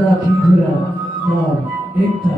राखी धुरा नाम एक था।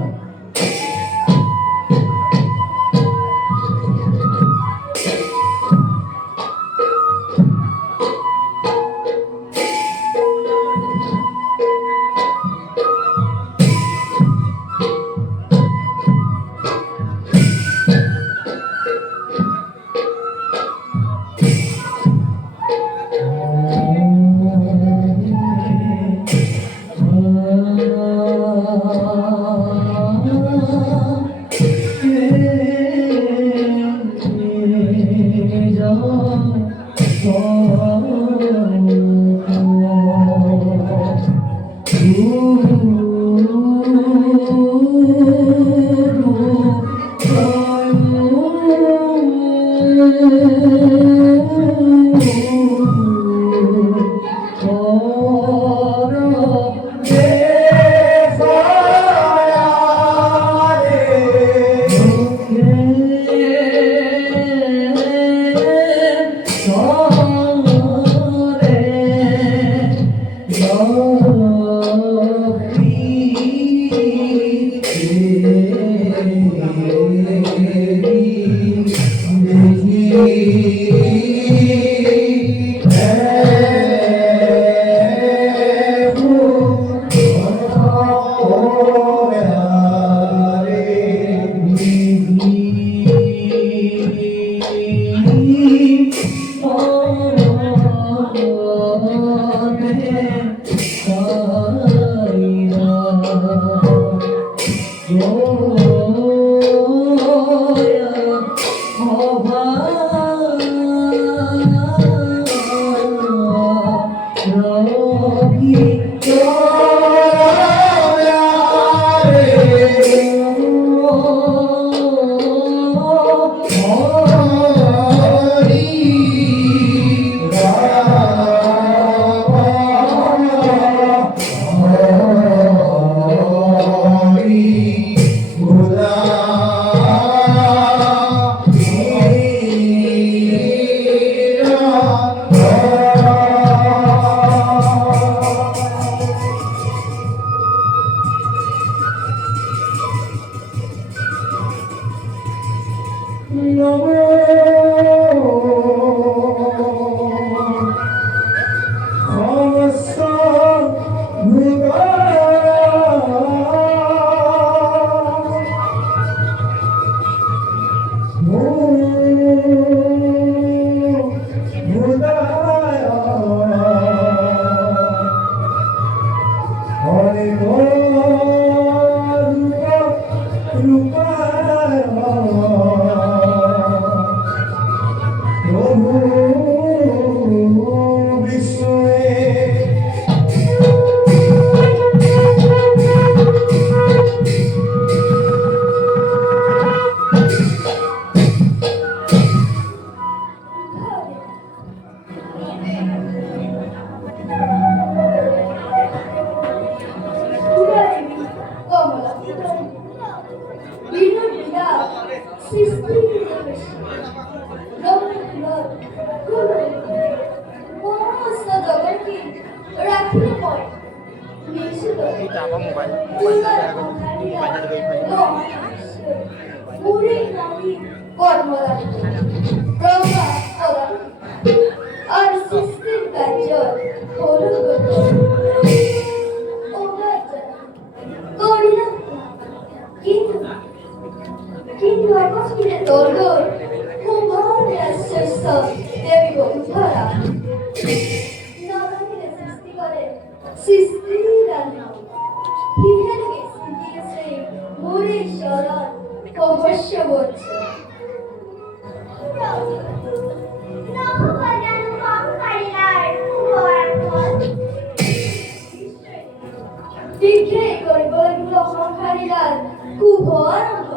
কিন্তু এখন কি তোর 기회를 쓰기에 모래 셔라 버버셔 버쳐 Dikhe garibanগুলো সংখ্যারিলার কুভরঙ্গ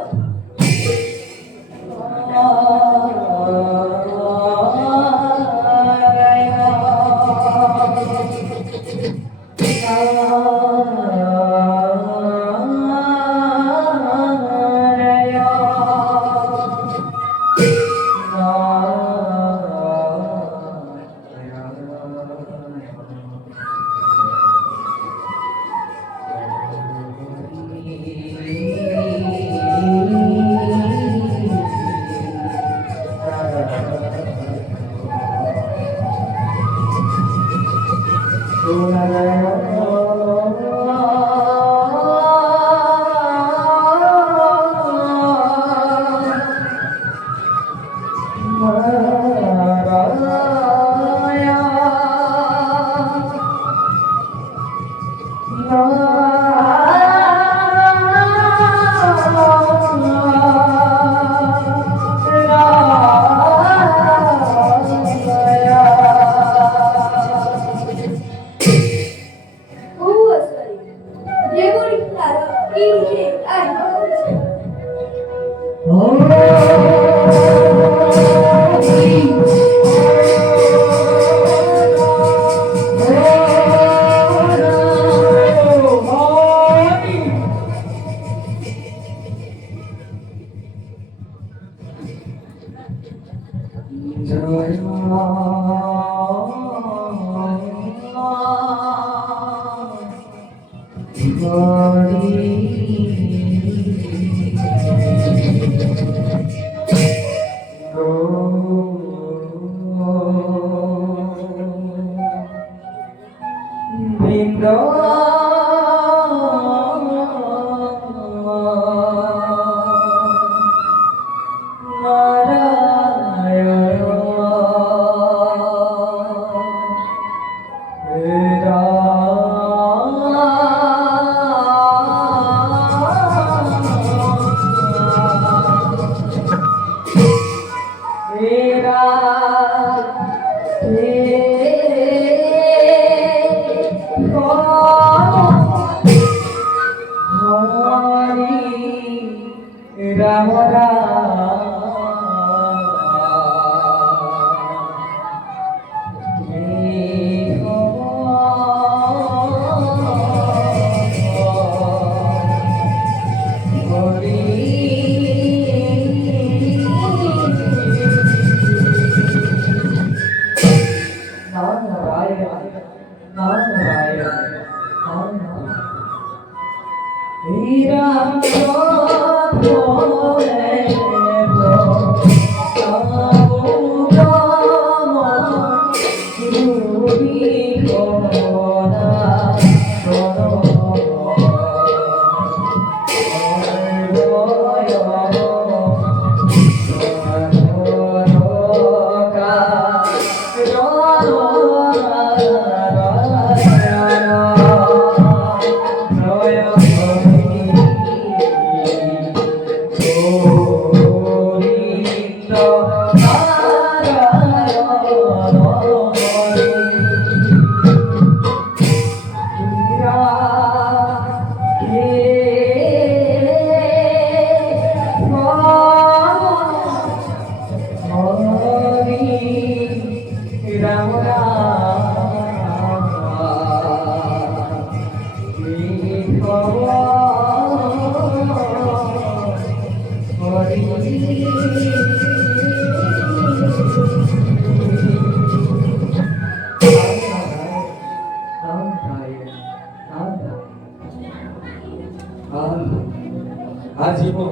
아직은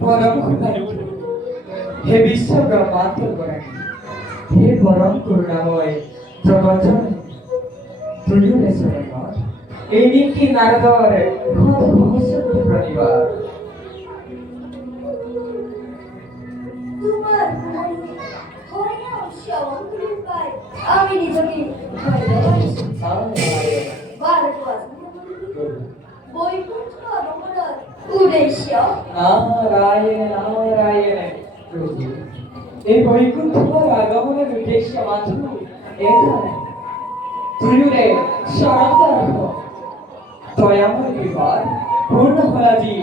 পরম হে বিশ্ব ব্রহ্মাণ্ড গৰাকী হে পৰম কৰুণাময় প্ৰবচন তুলিলে চৰণত এই নিকি নাৰদৰ সহস্ৰ প্ৰণিবাৰ তোমার হয় না অঙ্কুরের পায় আমি নিজেকে ভালোবাসি বার বৈকুণ্ঠ আগমনের উদ্দেশ্য নারায়ণ নারায়ণ প্রভু এই বৈকুণ্ঠ আগমনের উদ্দেশ্য মাত্র এটাই তুইরে সনাতন দয়াময় বিবার পূর্ণ ফলাজি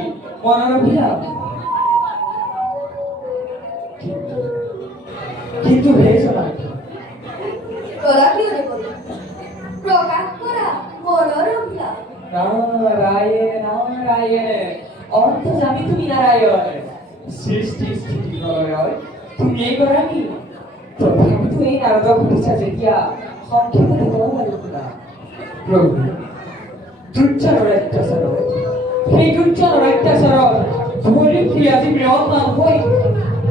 মনোরভিলাম কিন্তু হে সনাতন তোরা কি মনে করি প্রকাশ করা মনের অভিলাষ নারায়ণ নারায়ণ অন্তর্যামী তুমি নারায়ণ সৃষ্টি স্থিতি প্রলয় তুমি এই করানি তথাপি তো এই নারদ ঘটিছা যেতিয়া সংক্ষেপে কব পাৰিব না প্রভু দুৰ্জনৰ অত্যাচাৰত সেই দুৰ্জনৰ অত্যাচাৰত ধৰি আজি ম্ৰিয়মান হৈ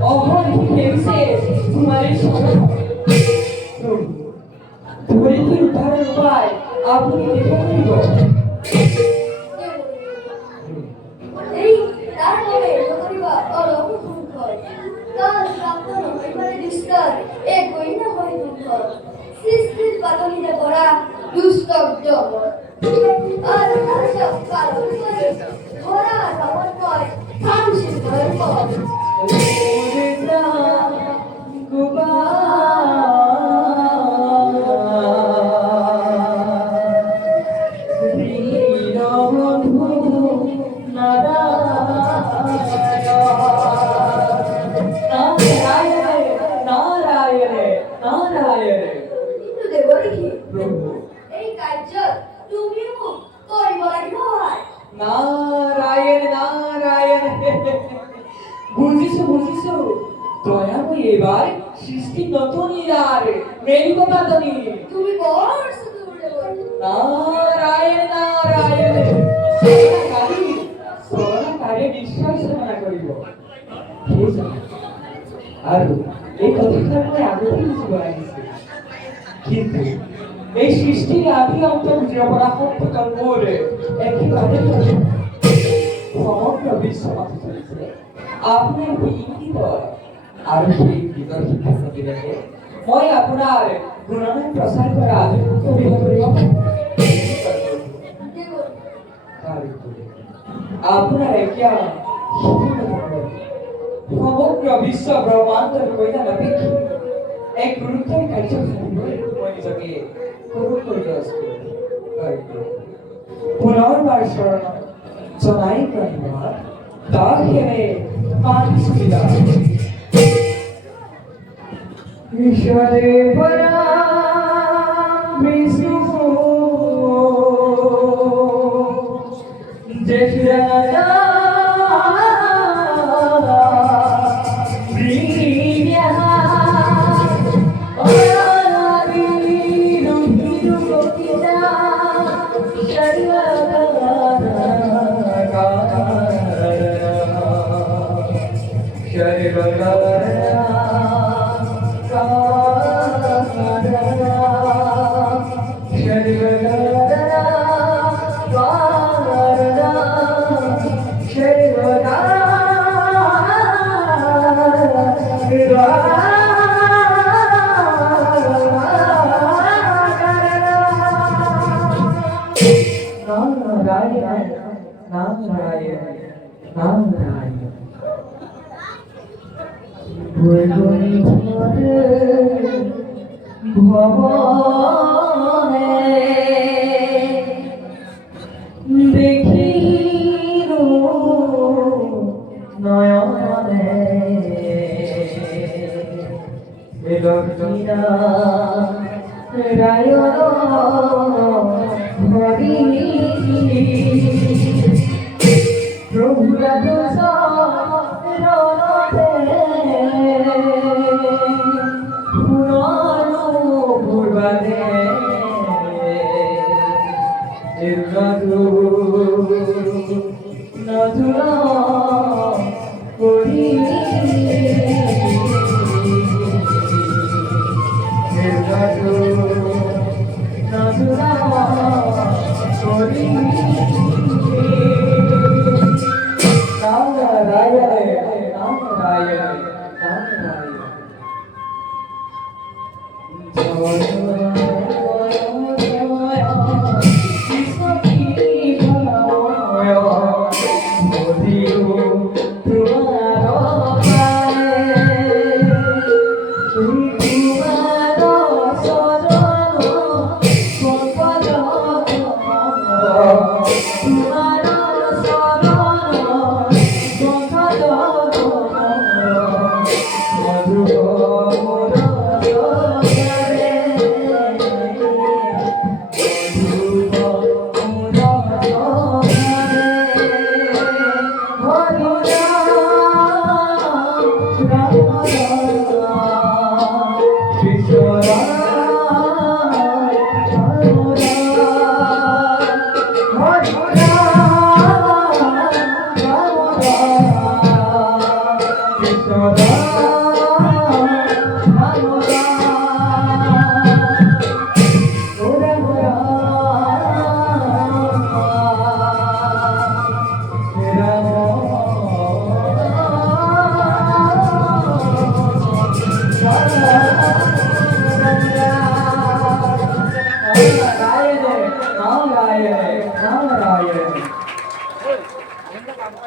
অহৰনিশি সেবিছে তোমাৰ চৰণ প্রভু ধৰিত্ৰী উদ্ধাৰৰ উপায় আপুনি দেখুৱাই দিব এই তার নামে নগরিবা অলৌকিক সংখ্যক কাল প্রাপ্তন হইবারে দুষ্কর এক গইনা হয় দুঃখর সৃষ্টির পাতলিতে পড়া দুষ্টক জগৎ আর সব কারণ করে ধরা রমণময় মানুষের ধর্ম কিন্তু দেবরিখি এই কার্য তুমিও করিব লাগিব নারায়ণ নারায়ণ বুঝিছো বুঝিছো দয়াময় এবার সৃষ্টি নতুন ইরার মেরিব পাতনি তুমি বড় সুদূর দেবরিখি নারায়ণ নারায়ণ সরকারে বিশ্বাস মনা করিব আৰু এই কথাষাৰ মই আগতে বুজিব লাগিছিল কিন্তু এই সৃষ্টিৰ আদি অন্ত বুজিব পৰা শক্তিকাল মোৰ একেবাৰে সমগ্ৰ বিশ্ব মাথি চলিছে আপোনাৰ সেই ইংগিত আৰু সেই ইংগিতৰ সিদ্ধান্ত দিলেহে মই আপোনাৰ গুণগান প্ৰচাৰ কৰা সুবিধা কৰিব আপোনাৰ এতিয়া সমগ্র বিশ্ব ব্রহ্মাণ্ডৰ কল্যাণ অপেক্ষা এক গুৰুত্বৰ কাৰ্য মই নিজকে কবুল কৰি আছো পুনৰবাৰ শৰণ জনাই প্ৰণিবাদ দাসেৰে মান সুবিধা ঈশ্বৰে পৰা বিষ্ণু দেখিৰা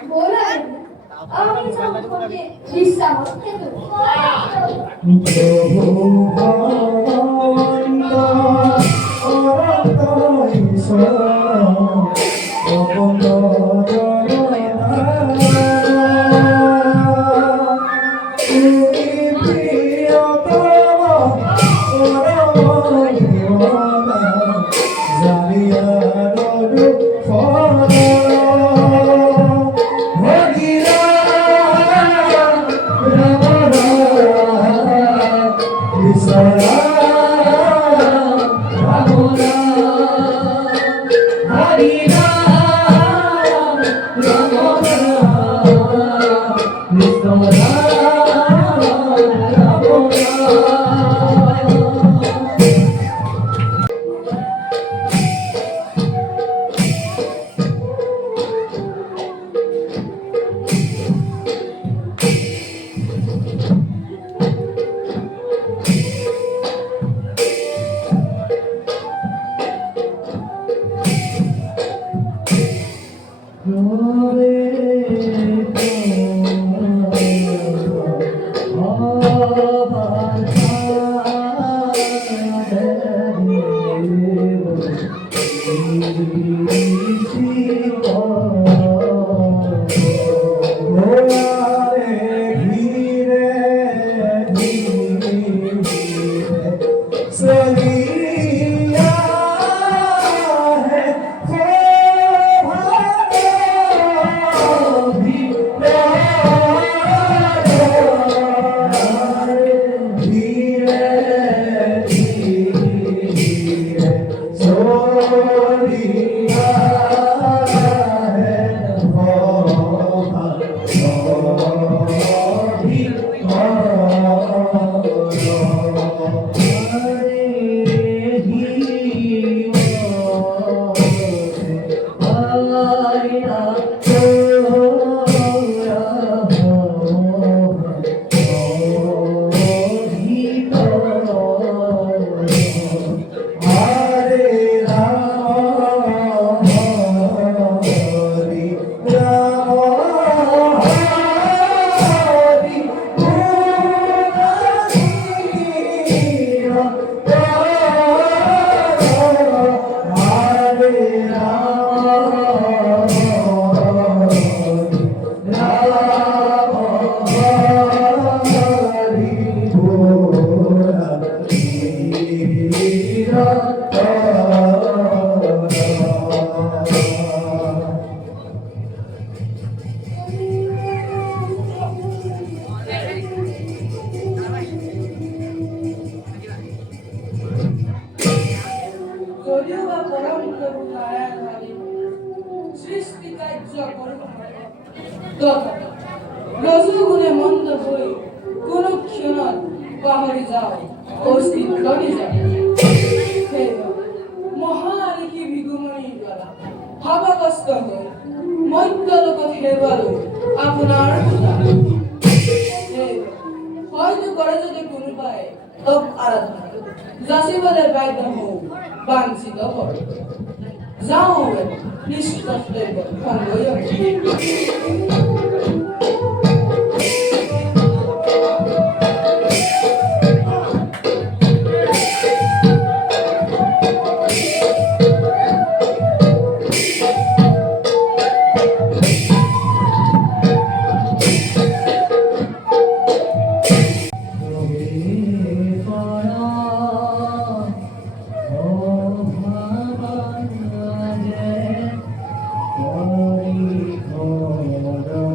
बोला आम्ही संपूर्ण विश्रामच घेतो রজগুণে মন্দ হই কোন ক্ষণ পাহরি যাও অস্তিত্ব মহারিকি বিগুমণি দ্বারা ভাবাগস্ত হই মৈত্যলোক হেরবালো আপনার হয়তো করে যদি কোনো পায় তব আরাধনা যাচিবলৈ বাধ্য হও বাঞ্ছিত কর যাও নিষ্কষ্টে সঙ্গই Oh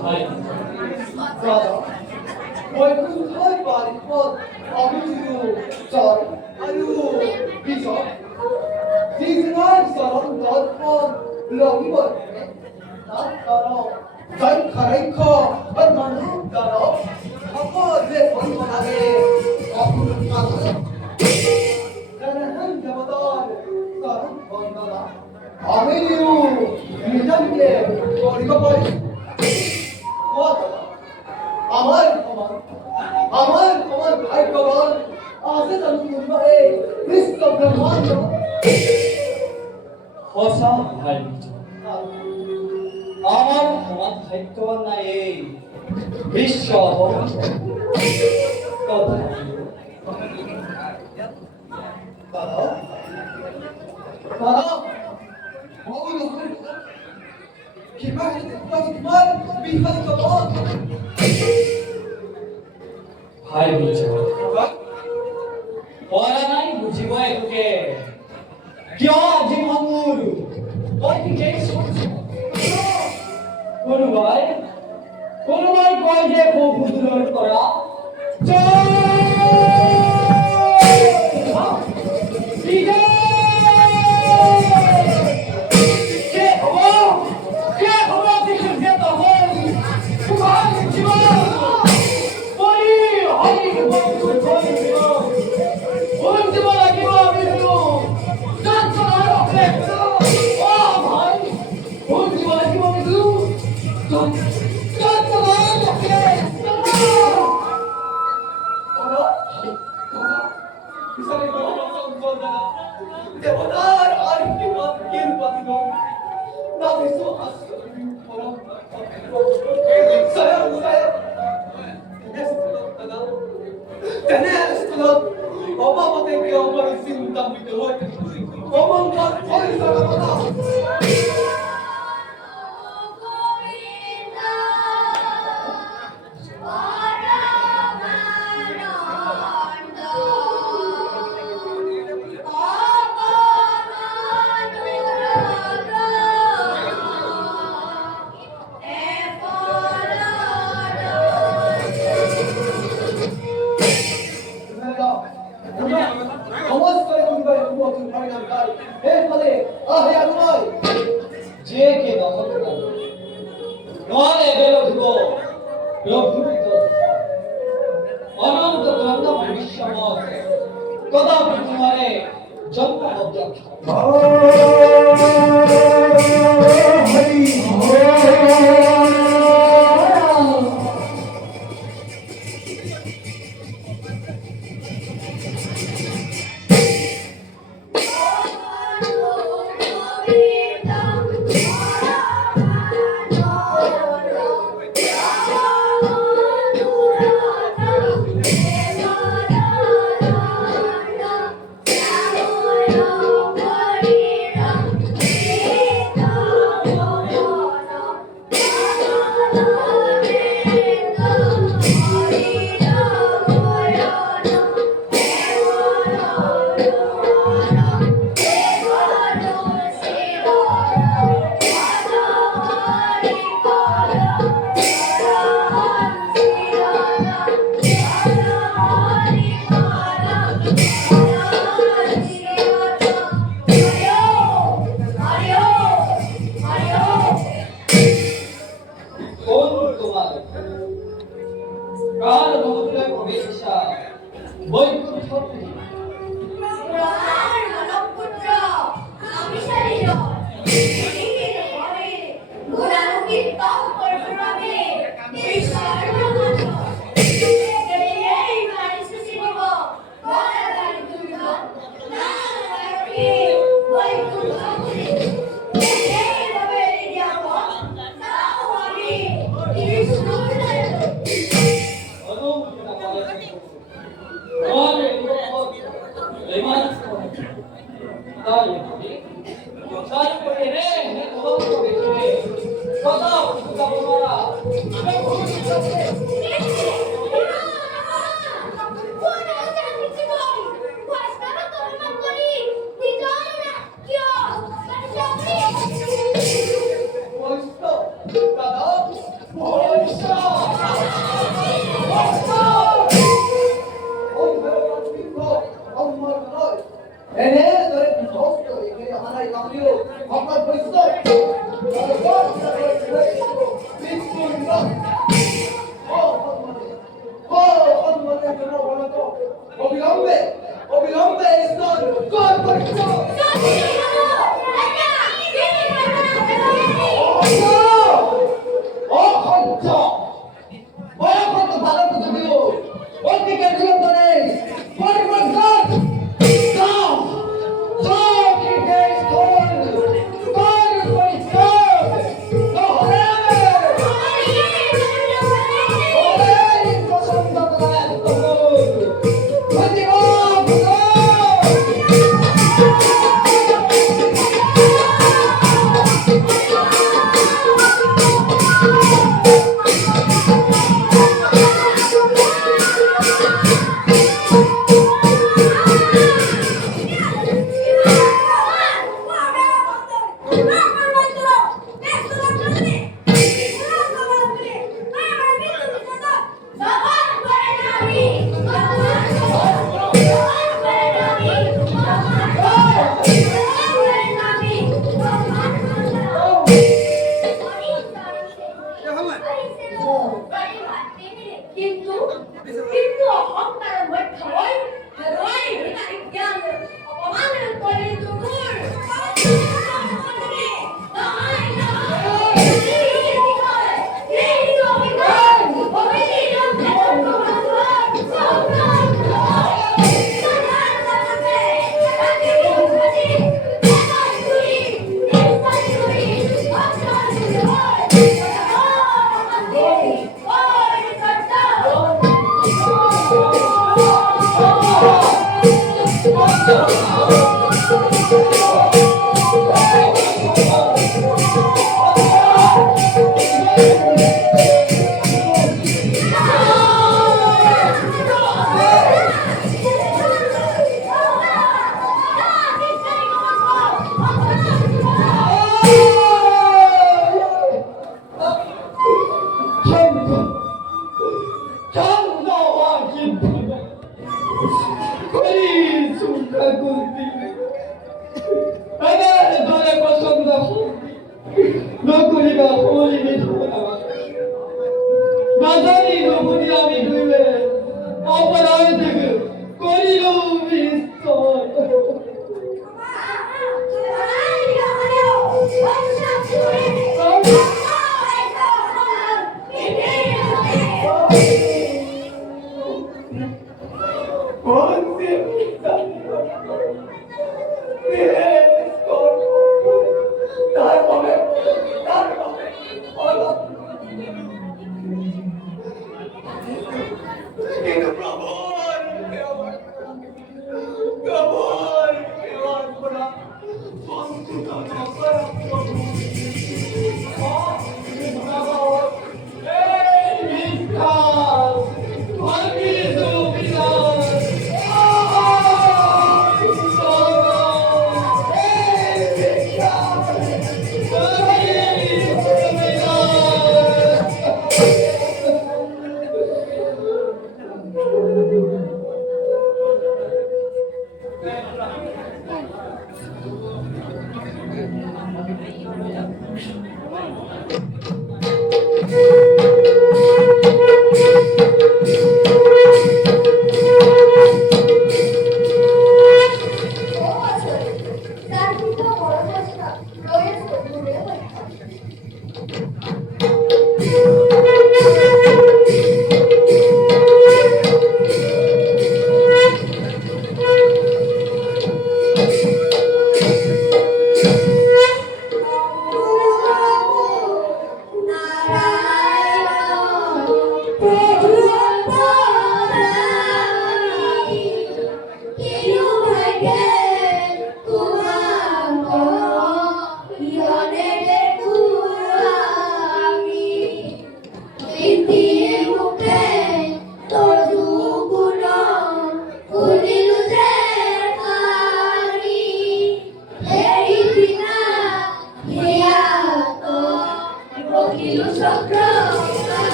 ভাই দাদা বৈকুণ্ঠই বাড়িপথ অমিতিরু চর আয়ু বিজয় দীর্ঘায় চরণ দর্পণ লগিবর তার জয় খারাইখ আর মানুষ তার সকলে পরিমাণে অপূর্ণ মাত্রা দেবতার চরণ বন্দনা আমিও নিজকে করিব পারি আমার ভাগ্যবান আজে জানু মুম্বাই বিশ্ব ব্রহ্মাণ্ড সঁচা ভাই আমার সমান ভাগ্যবান নাই এই বিশ্ব দাদা দাদা বহু লোকের কিমান বিহারিত পথ ভাই বিজয় পড়া নাই বুঝিব এটোকে কিয় আজি ভাঙুৰ তই ঠিকেই কোনোবাই কয় যে বহুদূৰৰ পৰা দেবতার আশীর্বাদ কৃপাতিত না বিশ্ব আশ্চর্য পরম স্বয়ং তেনে অবাবতে কেউ পরিচিন্তান্বিত হয়ে অমঙ্গল পরিচালনা 장나와 김포가 거리 순간군디 나는 너네 것성다 너구리가 호리니 돌아와 나자니 너구리라미 그래 아빠 나한테 그 거리로 있어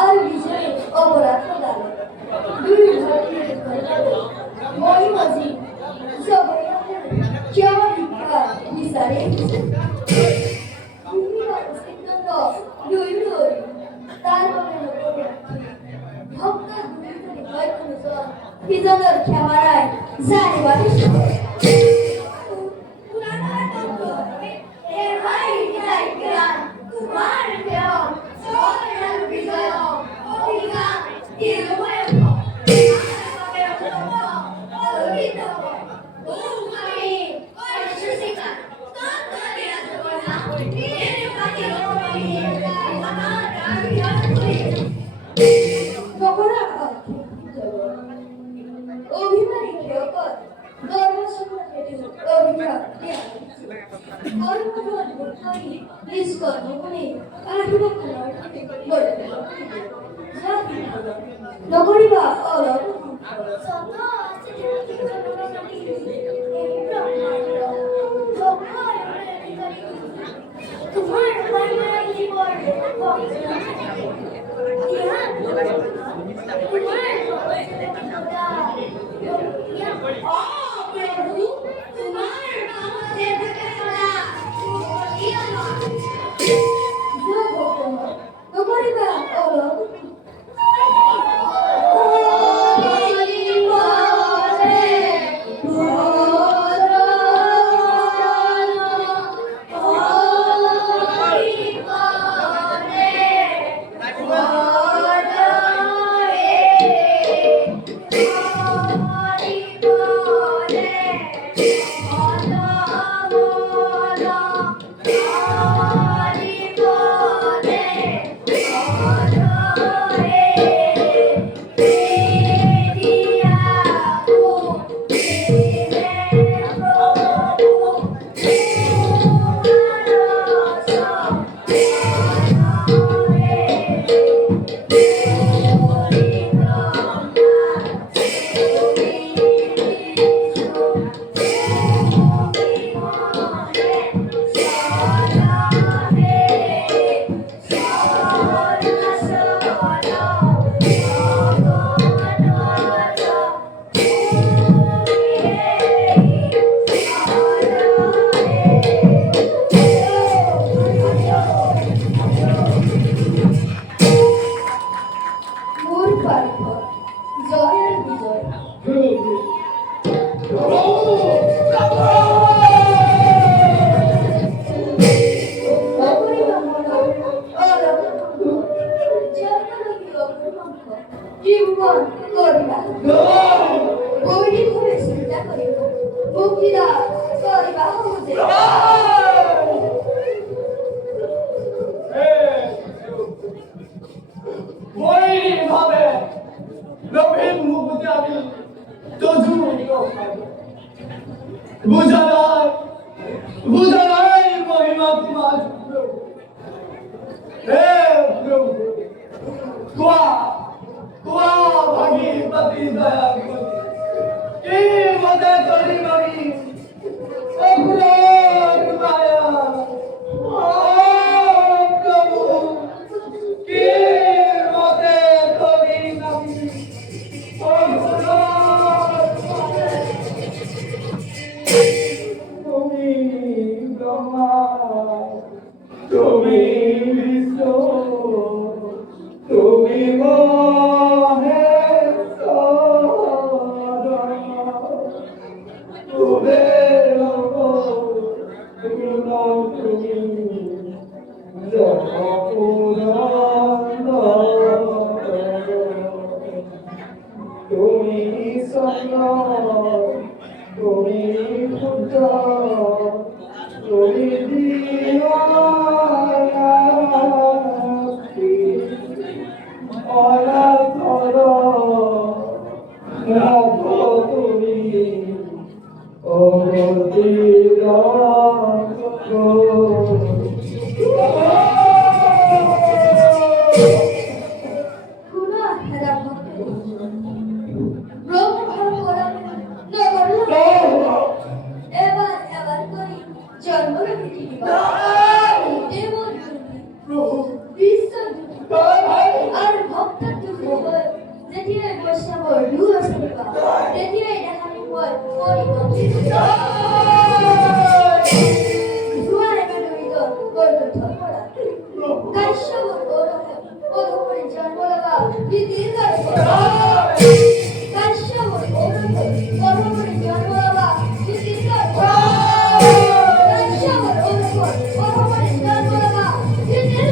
আর বিজয়ে অপরাধ প্রদান দুই ভারতীয় মই মাঝি সবাই কেউ ভিক্ষা বিচারে তুমি অবস্থিত দুই দুই তার মনে ভক্ত দুই দুই হয় কুস বিজয়ের ক্ষমারায় জানি বাড়ি অভিমানী খেয়কর গর্বসম্মান হেঁটে অভিভাব দেয়া গর্ববোধ করি নিষ্কর্ম মনে আধিপত্য বলে নগরীবা অলক তোমার Oh গুনা হেরা ভক্ত ব্রহ্ম করাবে নগর এবার এবার করি জন্মরূপী জীবিকা দেবর বিশ্ব আর ভক্ত যেতিয়াই বৈষ্ণৱৰ দূৰ আছে তেতিয়াই দেখানি মই পৰিগণিত জোৱাৰে মানুহিত গৰ্গথ কৰা কাশ্যপৰ অধপৰি জন্ম লগা নীতিৰ কাশ্যপৰ অধপৰি জন্ম লগা নীতিৰ কাশ্যপৰ অধপৰি জন্ম লগা নীতিৰ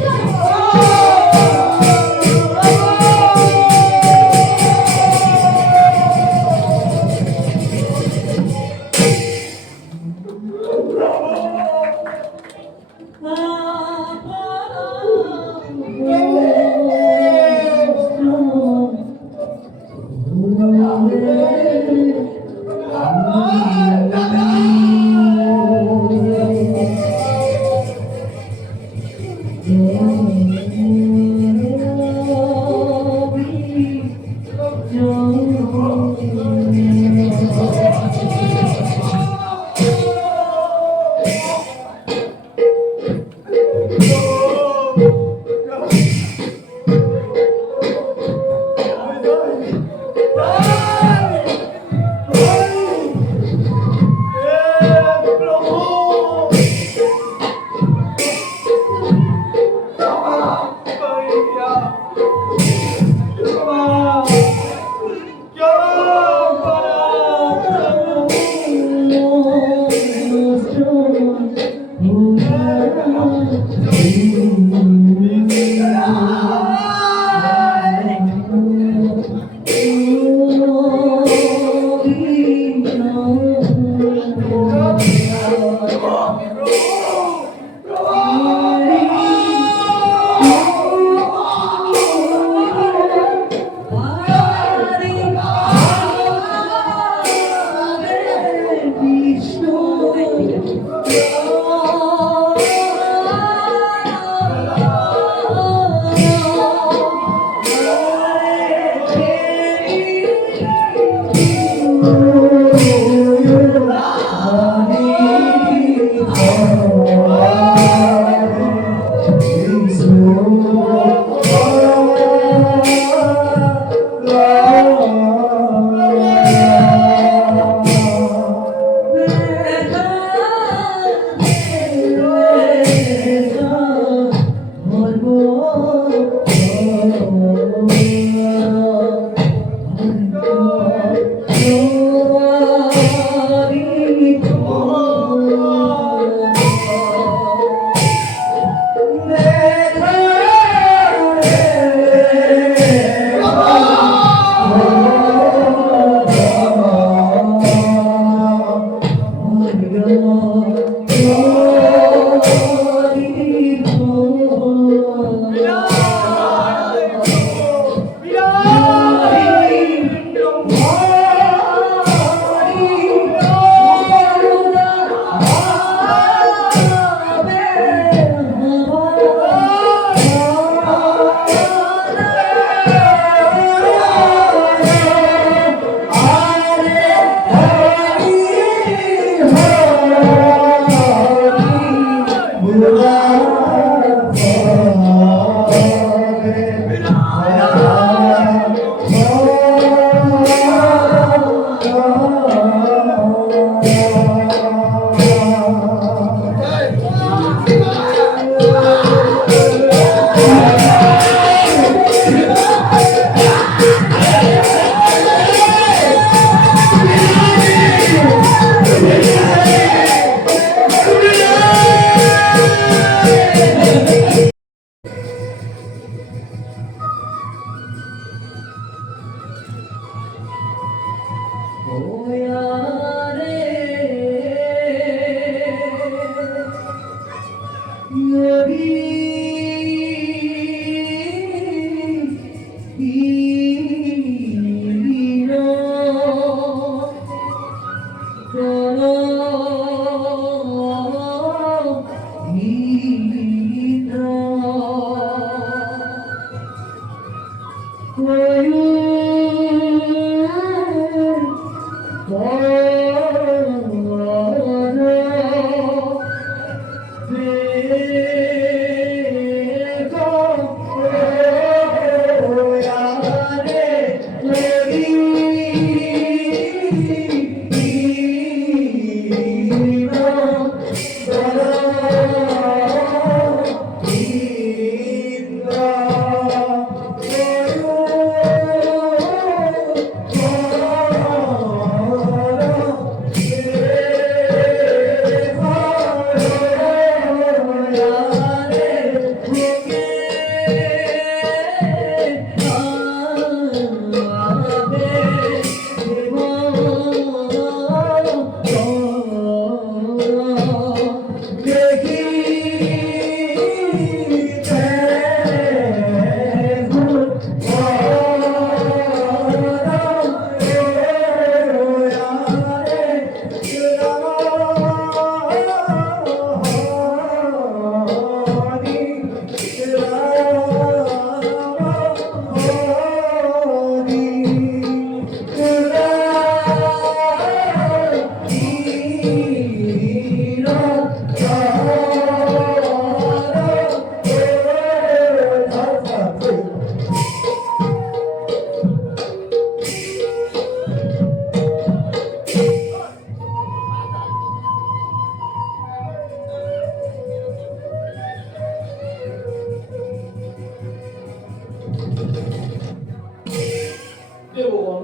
দেবগণ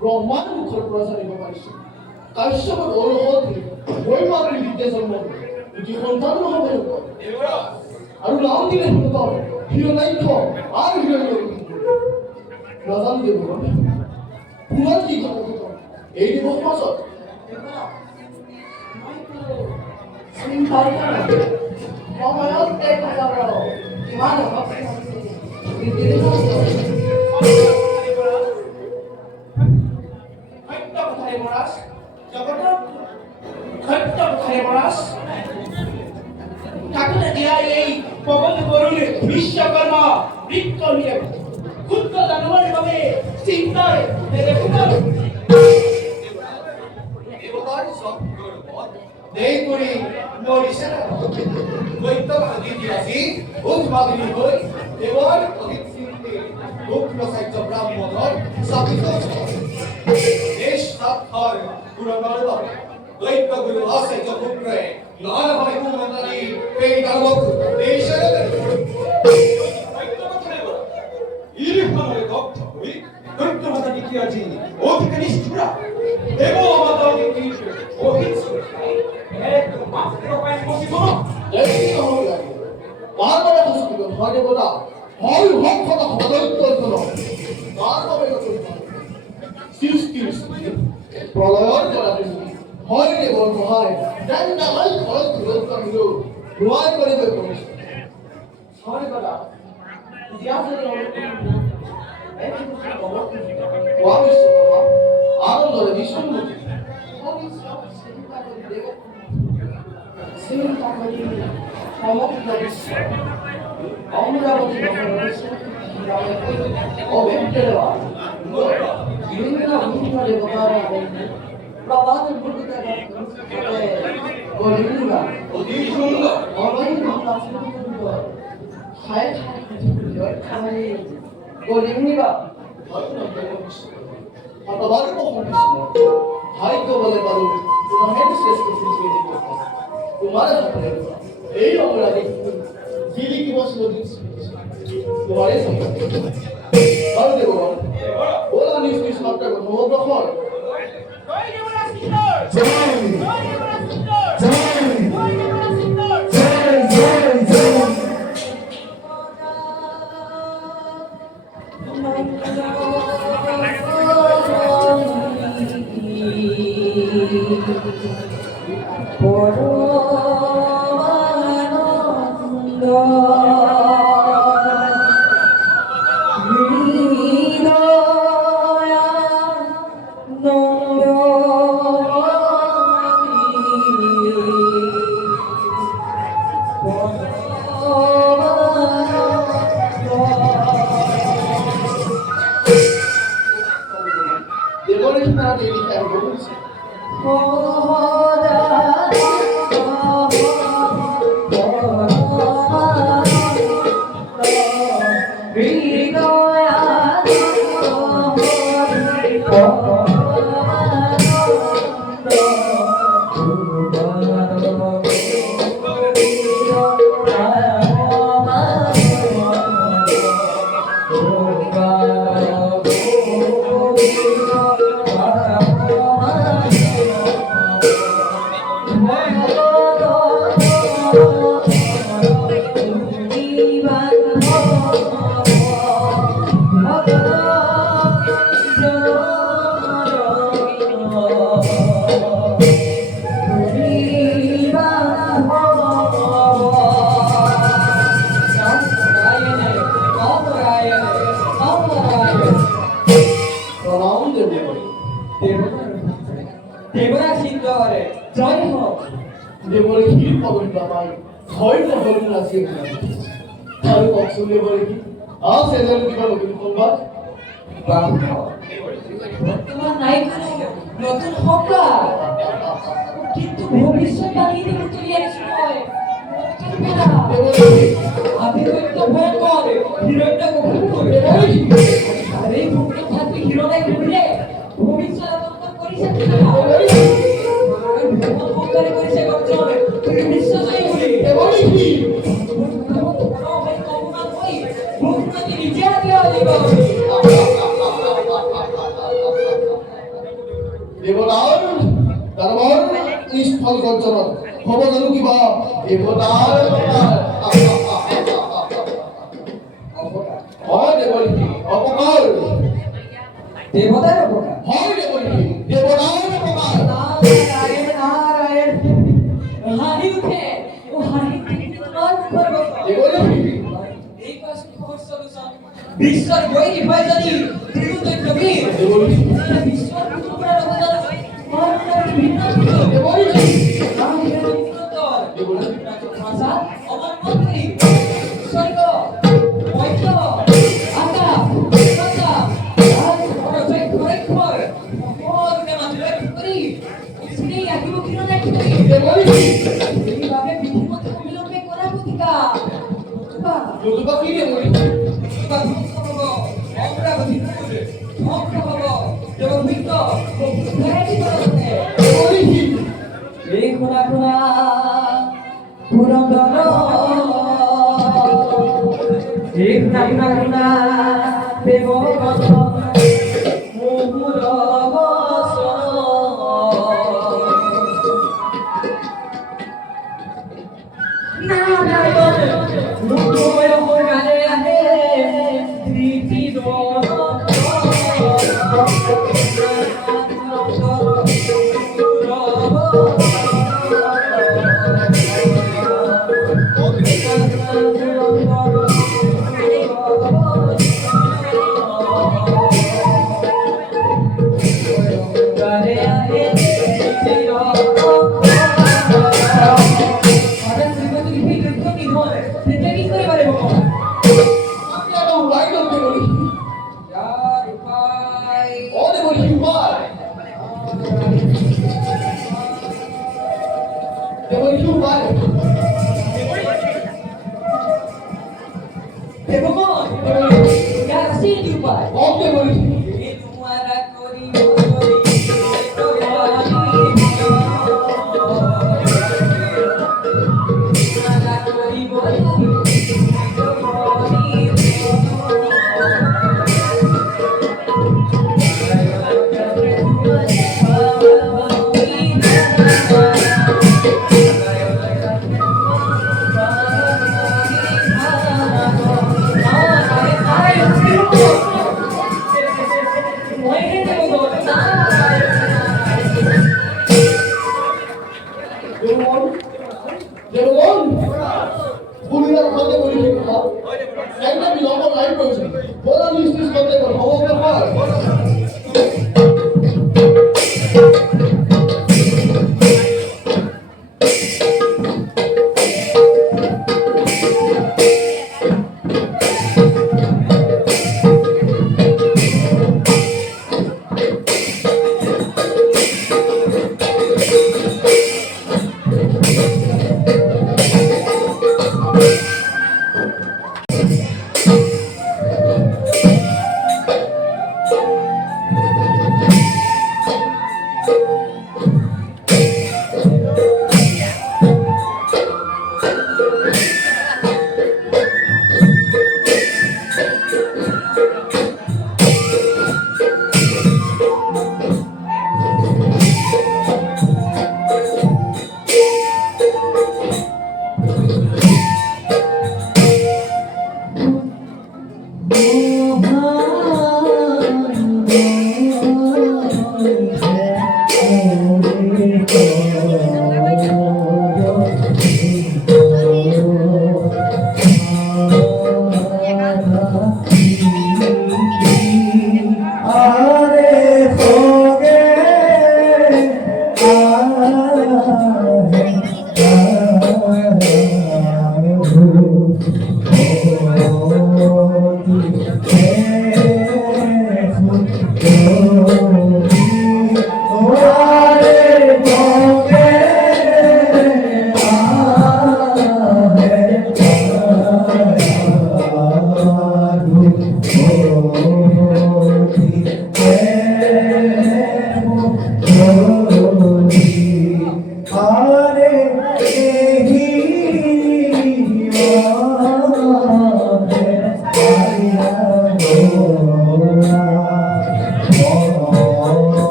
ব্রহ্মাণ্ড মুখৰ পৰা জানিব পাৰিছো কাশ্যপৰ অৰহত বৈমাতৃ বিদ্যা জন্ম যি সন্তান নহ'ব আৰু নাম দিলে সুন্দৰ হিৰণ্যাক্ষ আৰু হিৰণ্যকশিপু নাজানো দেবগণ পুৰাণ কি কথা এই দিৱস মাজত চিন্তাই কৰা সময়ত দেখা যাব কিমান বিশ্বকর্মা বিক্রমীয় ক্ষুদ্র জানোয়ার ভাবে চিন্তায় দেই কৰি মৰিছে দৈত্যবাদী দিয়াছি উৎপাদনী হৈ দেৱৰ অধিক চিন্তি গুপ্ত সাহিত্য ব্ৰাহ্মণৰ স্থাপিত দেশ স্বাৰ্থৰ পূৰণৰ বাবে দৈত্য গুৰু আচাৰ্য পুত্ৰে নানাভাৱে কুমন্ত্ৰী এই দানৱক দেশেৰ ইৰিফানৰে দগ্ধ হৈ দৈত্যবাদী দ্বিতীয়াজী অধিক নিষ্ঠুৰা দেৱবাদী অহিংস প্রলয়ৰ পৰা তুমি হয় দেৱৰ সহায় ডাঙৰ ঘৰত দূৰত আহিলেও নোৱাই কৰিব পাৰিছো হয় দাদা এতিয়া যদি আনন্দৰে বিষ্ণুমূৰ্তি চিন্তা কৰি সমগ্ৰ বিশ্ব অমৰাৱতী অভিজ্ঞ দেৱা বিভিন্ন বিভিন্ন দেৱতাৰ প্ৰবাদ গলিমুগা অধিক সুন্দৰ ঠাই ঠাই গলিমুগা ভগৱান ভাগ্য বলে পাৰো তোমাহে শ্ৰেষ্ঠ সৃষ্টি তোমাৰ হাতৰে এই অপৰাধী জিলিকিব চিৰদিন তোমাৰে সম্পত্তি আৰু দেৱগণ বলা নিজ নিজ মাত্ৰা নৱগ্ৰহৰ Por দেবরের তারা দেবী কেন বলছে প্রণাম দেবী দেবরা সিদ্ধ করে জয় হোক দেবরে কি পাবেন বাবাই হয় না বলুন আসি তার কক্ষ দেবরে কি আসে যেন দিবা নতুন কলবাস বর্তমান নাই কোনো নতুন হকার কিন্তু ভবিষ্যৎ বানিয়ে দেবে চলে এক সময় আদি দৈত্য ভয়ঙ্কর হিরণ্য কপুর আরে ভুক্ত থাকবে হিরণাই ঘুরলে ভবিষ্যৎ অন্তর করিস হকারে করিস গর্জন তুমি বিশ্বাসই করি দেবরে কি নিজে হাতে দিব দেবতার দরবার নিষ্ফল গর্জন হব জানো কিবা দেবতার হয় দেবরে কি অপকার দেবতার উপকার হয় দেবরে কি দেবতার অপকার নারায়ণ নারায়ণ হারি উঠে ও হারি তোমার উপর বসো দেবরে কি এই কষ্ট খবর সলুশন বিশ্বর বৈরি হয় জানি ত্রিভুজের কবির দেবরে কি বিশ্বর তোমরা রবদান মহারাজ ভিন্ন দেবরে কি আমি ভিন্নতর দেবরে কি ভাষা আমার মন্ত্রী স্বর্গ বৈদ্য আকা কথা আজ অজয় ঘরে ঘর মহলকে মাত্র করি इसलिए আকিব কিরণ এক করি দেবরে কি এইভাবে বিধিমত অবিলম্বে করা প্রতিকা যতবা কি দেবরে কি দেবরে কি আমি আর উপায় না দেবরে কি ও দেবরে কি উপায় দেবরে কি উপায় ও দেবরে কি দেবগণ দেবগণ ভূমিরা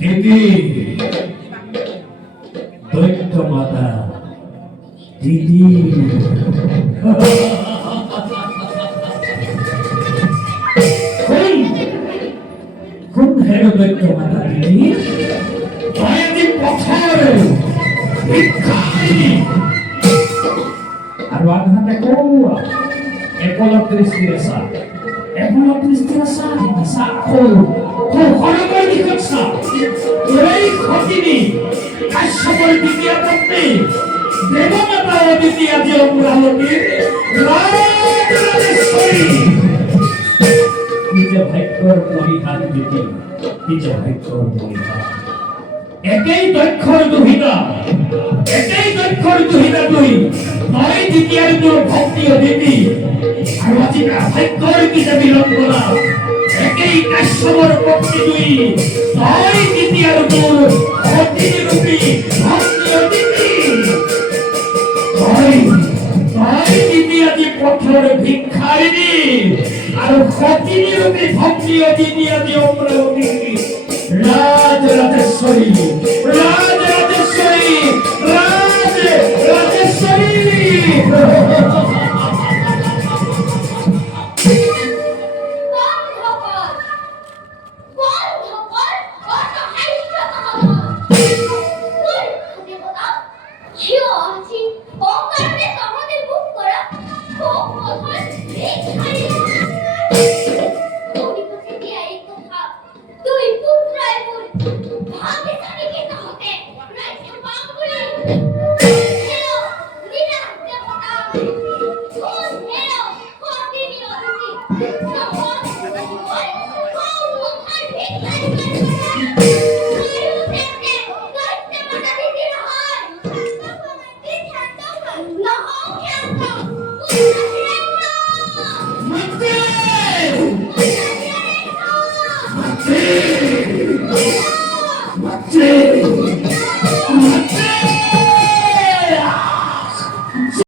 দিদি দৈত্য মাতা দিদি কোন হেরো দৈত্য মাতা দিদি কয়েকটি পথর ভিক্ষারি আর আঘাতে কৌয়া একলা ক্রিস্টিয়াসা sa ko harabar dikaksa ei khotini kashabal ditia tapni devamata ditia diomraloti rajeshwari nije bhaikor porihat diti nije bhaikor porihat একই দক্ষর দুহিতা তুই নয় দ্বিতীয় তোর ভক্তি ও দিতি আর অচিকা ভাগ্যর কিসে বিলম্বনা একই কাশ্যপর ভক্তি তুই নয় দ্বিতীয় তোর ভক্তি রূপী ভক্তি ও দিতি নয় দ্বিতীয় যে কঠোর ভিক্ষারিণী আর ভক্তি রূপী ভক্তি ও দ্বিতীয় যে অমরাবতী রাজরাজেশ্বরী